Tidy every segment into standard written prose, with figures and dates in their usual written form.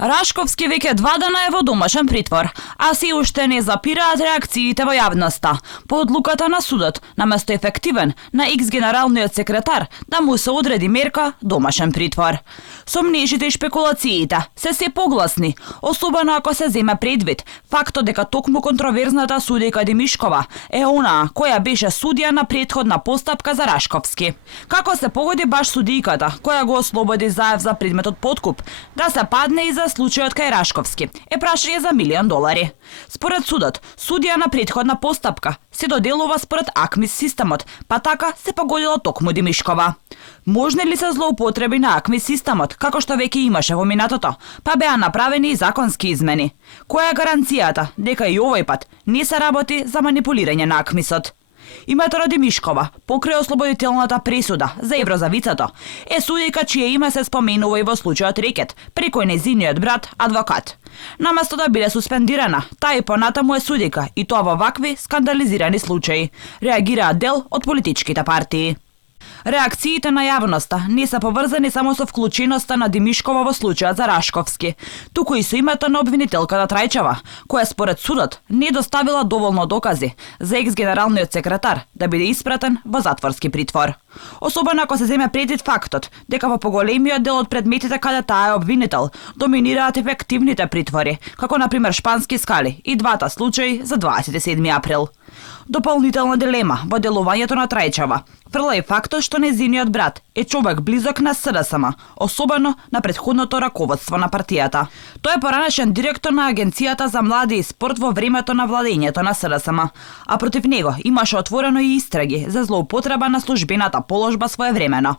Рашковски веќе 2 дена е во домашен притвор, а се уште не запираат реакциите во јавноста по одлуката на судот, наместо ефективен на екс-генералниот секретар да му се одреди мерка домашен притвор. Сомнежите и шпекулациите се погласни, особено ако се земе предвид фактот дека токму контроверзната судијка Демишкова е онаа која беше судија на претходна постапка за Рашковски. Како се погоди баш судијката која го ослободи Заев за предметот подкуп, да се падне и за случајот кај Рашковски е прашање за $1 милион. Според судот, судија на претходна постапка се доделува според АКМИС системот, па така се погодила токму Демишкова. Можни ли се злоупотреби на АКМИС системот, како што веќе имаше во минатото, па беа направени и законски измени? Која е гаранцијата дека и овој пат не се работи за манипулирање на АКМИСот? Името на Демишкова, покрај ослободителната пресуда за Еврозавицато, е судијка чие име се споменува и во случајот Рекет, преку нејзиниот брат, адвокат. Наместо да биде суспендирана, таа и понатаму е судијка, и тоа во вакви скандализирани случаи, реагираат дел од политичките партии. Реакциите на јавноста не се поврзани само со вклученоста на Демишкова во случајот за Рашковски, туку и со името на обвинителката Трајчева, која според судот не доставила доволно докази за екс-генералниот секретар да биде испратен во затворски притвор. Особено ако се земе предвид фактот дека во поголемиот дел од предметите каде таа е обвинител доминираат ефективните притвори, како например Шпански скали и двата случаи за 27 април. Дополнителна дилема во делувањето на Трајчева фрла и фактот што нејзиниот брат е човек близок на СДСМ, особено на претходното раководство на партијата. Тој е поранешен директор на Агенцијата за млади и спорт во времето на владењето на СДСМ, а против него имаше отворено и истраги за злоупотреба на службената положба своевремено.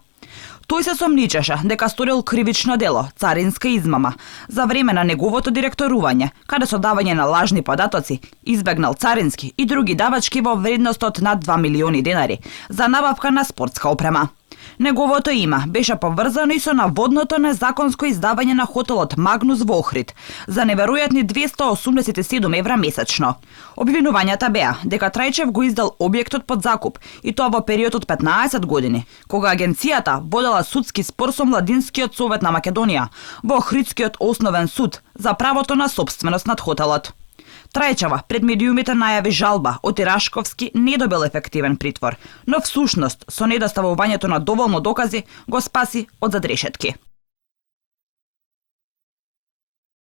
Тој се сомничеше дека сторил кривично дело, царинска измама, за време на неговото директорување, каде со давање на лажни податоци избегнал царински и други давачки во вредност од над 2 милиони денари за набавка на спортска опрема. Неговото име беше поврзано и со наводното незаконско издавање на хотелот Магнус во Охрид за неверојатни 287 евра месечно. Обвинувањата беа дека Трајчев го издал објектот под закуп и тоа во период од 15 години, кога агенцијата водела судски спор со Младинскиот совет на Македонија во Охридскиот основен суд за правото на сопственост над хотелот. Трајчева пред медиумите најави жалба од Рашковски не добил ефективен притвор, но всушност со недоставувањето на доволно докази го спаси од задрешетки.